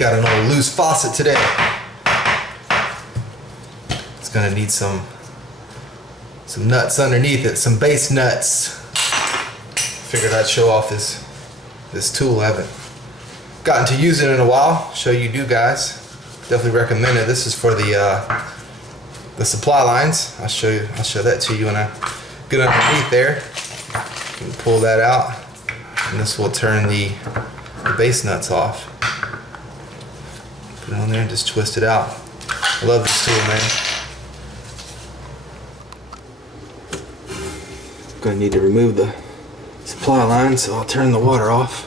got an old loose faucet today. It's gonna need some nuts underneath it, some base nuts. Figured I'd show off this tool. I haven't gotten to use it in a while. Show you guys. Definitely recommend it. This is for the supply lines. I'll show that to you when I get underneath there. You can pull that out, and this will turn the base nuts off. Put it on there and just twist it out. I love this tool, man. Gonna need to remove the supply line, so I'll turn the water off.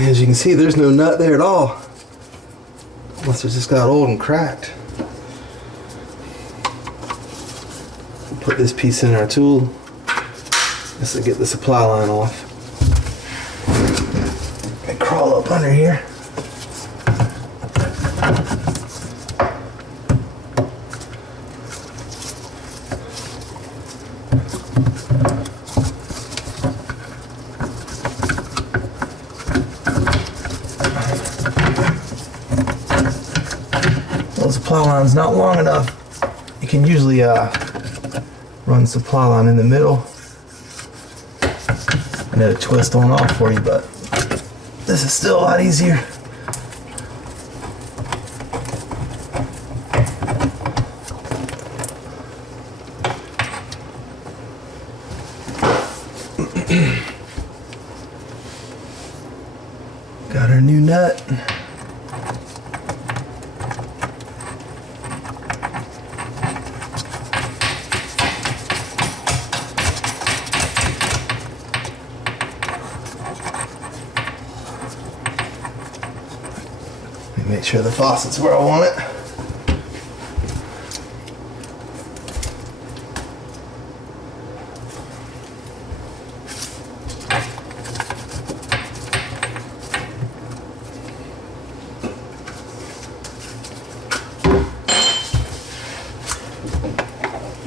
As you can see, there's no nut there at all. Must have just got old and cracked. We'll put this piece in our tool. This will get the supply line off. And crawl up under here. The supply line's not long enough. You can usually run supply line in the middle and it'll twist on off for you, but this is still a lot easier. Got our new nut. Make sure the faucet's where I want it.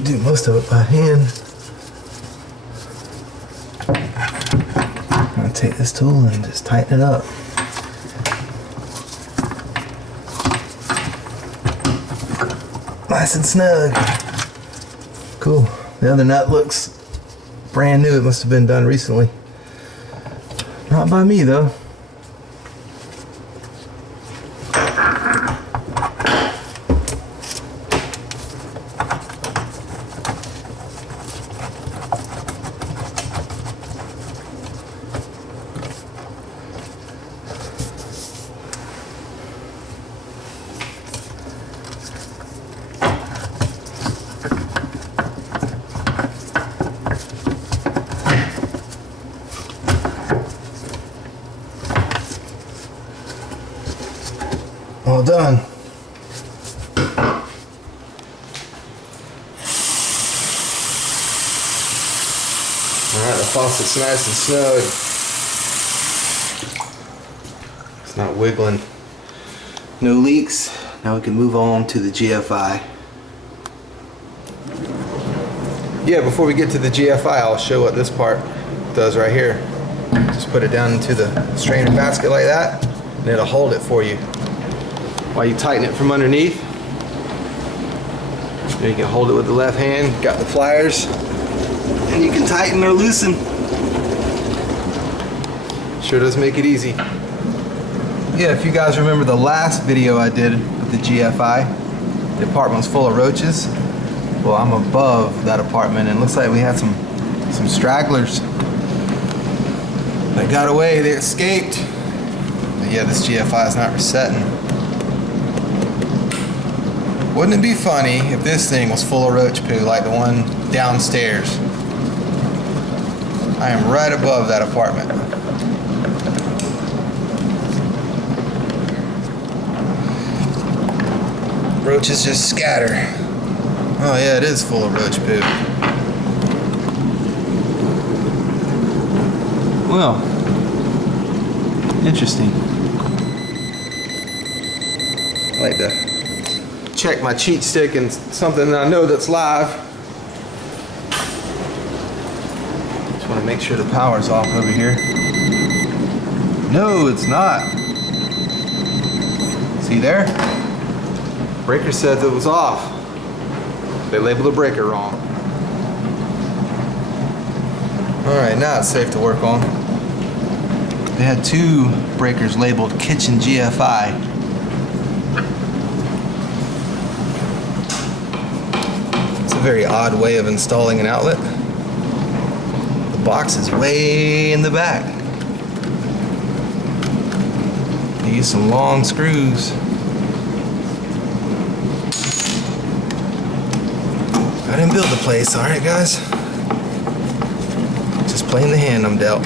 Do most of it by hand. I'm gonna take this tool and just tighten it up. Nice and snug. Cool. The other nut looks brand new. It must have been done recently. Not by me though. All done. Alright, the faucet's nice and snug. It's not wiggling. No leaks. Now we can move on to the GFI. Yeah, before we get to the GFI, I'll show what this part does right here. Just put it down into the strainer basket like that, and it'll hold it for you while you tighten it from underneath. There you can hold it with the left hand, got the pliers, and you can tighten or loosen. Sure does make it easy. Yeah, if you guys remember the last video I did with the GFI, the apartment was full of roaches. Well, I'm above that apartment and it looks like we had some stragglers. They got away, they escaped. But yeah, this GFI is not resetting. Wouldn't it be funny if this thing was full of roach poo like the one downstairs? I am right above that apartment. Roaches just scatter. Oh yeah, it is full of roach poo. Well, interesting. I like to check my cheat stick and something that I know that's live. make sure the power's off over here. No, it's not. See there? Breaker said it was off. They labeled the breaker wrong. Alright, now it's safe to work on. They had two breakers labeled kitchen GFI. It's a very odd way of installing an outlet. The box is way in the back. You use some long screws. I didn't build the place, alright guys? Just playing the hand I'm dealt.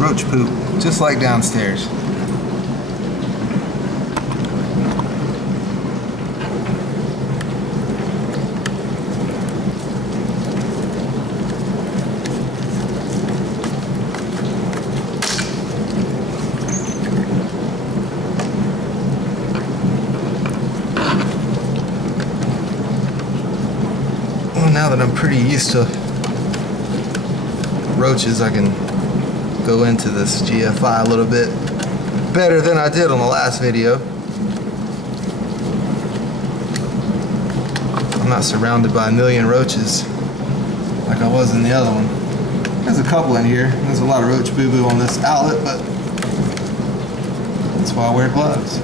Roach poop, just like downstairs. Now that I'm pretty used to roaches, I can go into this GFI a little bit better than I did on the last video. I'm not surrounded by a million roaches like I was in the other one. There's a couple in here. There's a lot of roach boo-boo on this outlet, but that's why I wear gloves.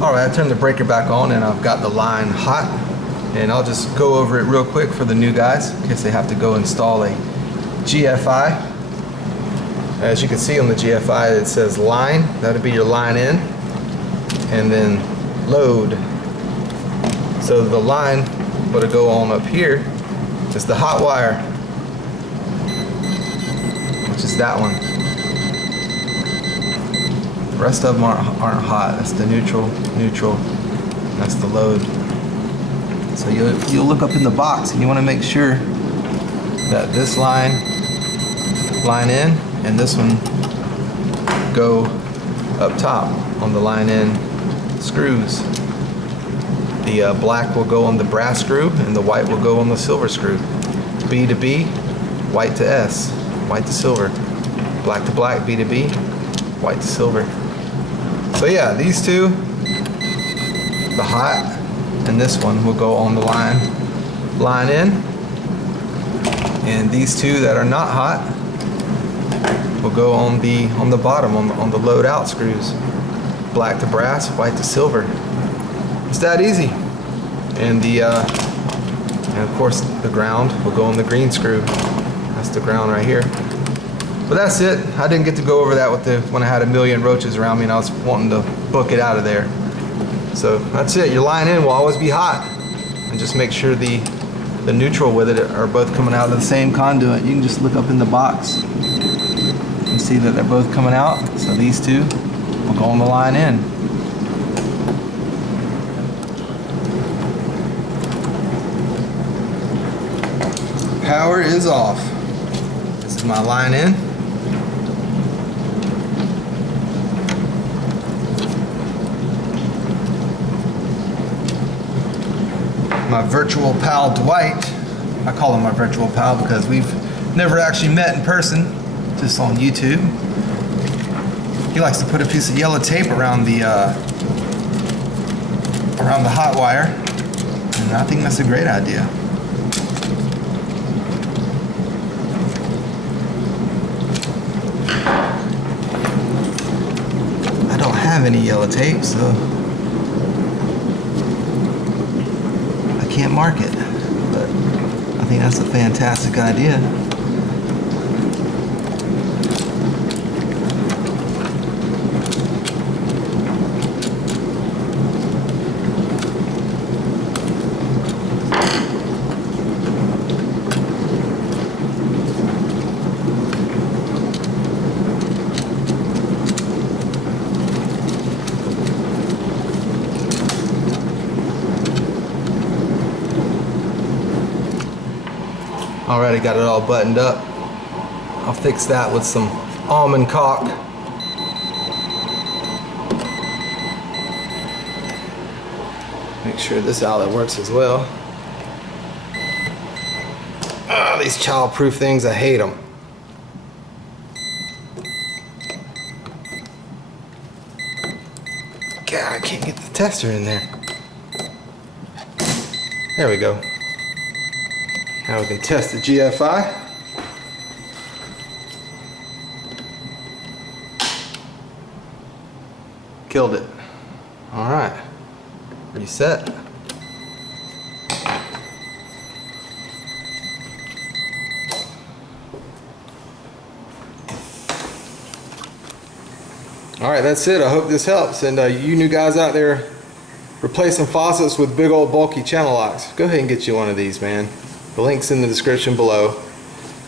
Alright, I turned the breaker back on and I've got the line hot, and I'll just go over it real quick for the new guys in case they have to go install a GFI. As you can see on the GFI, it says line, that'll be your line in, and then load. So the line that'll go on up here is the hot wire, which is that one. The rest of them aren't hot. That's the neutral, that's the load. So you'll look up in the box and you want to make sure that this line in and this one go up top on the line in screws. The black will go on the brass screw and the white will go on the silver screw. B to B, white to S, white to silver. Black to black, B to B, white to silver. So yeah, these two, the hot and this one will go on the line in, and these two that are not hot will go on the bottom on the load out screws. Black to brass, white to silver. It's that easy. And and of course the ground will go on the green screw. That's the ground right here. But that's it. I didn't get to go over that when I had a million roaches around me and I was wanting to book it out of there. So that's it. Your line in will always be hot. And just make sure the neutral with it are both coming out of the same conduit. You can just look up in the box and see that they're both coming out. So these two will go on the line in. Power is off. This is my line in. My virtual pal Dwight, I call him my virtual pal because we've never actually met in person, just on YouTube. He likes to put a piece of yellow tape around the hot wire, and I think that's a great idea. I don't have any yellow tape, so can't mark it, but I think that's a fantastic idea. Already got it all buttoned up. I'll fix that with some almond caulk. Make sure this outlet works as well. Ah, these child-proof things, I hate them. God, I can't get the tester in there. There we go. Now we can test the GFI. Killed it. All right. Reset. All right, that's it. I hope this helps. And you new guys out there replacing faucets with big old bulky channel locks, go ahead and get you one of these, man. The link's in the description below.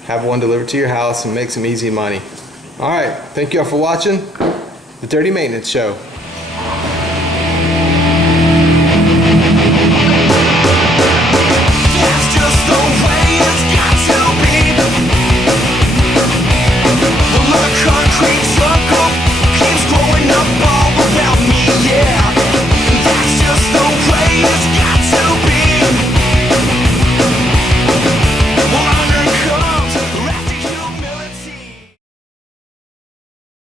Have one delivered to your house and make some easy money. All right, thank you all for watching The Dirty Maintenance Show.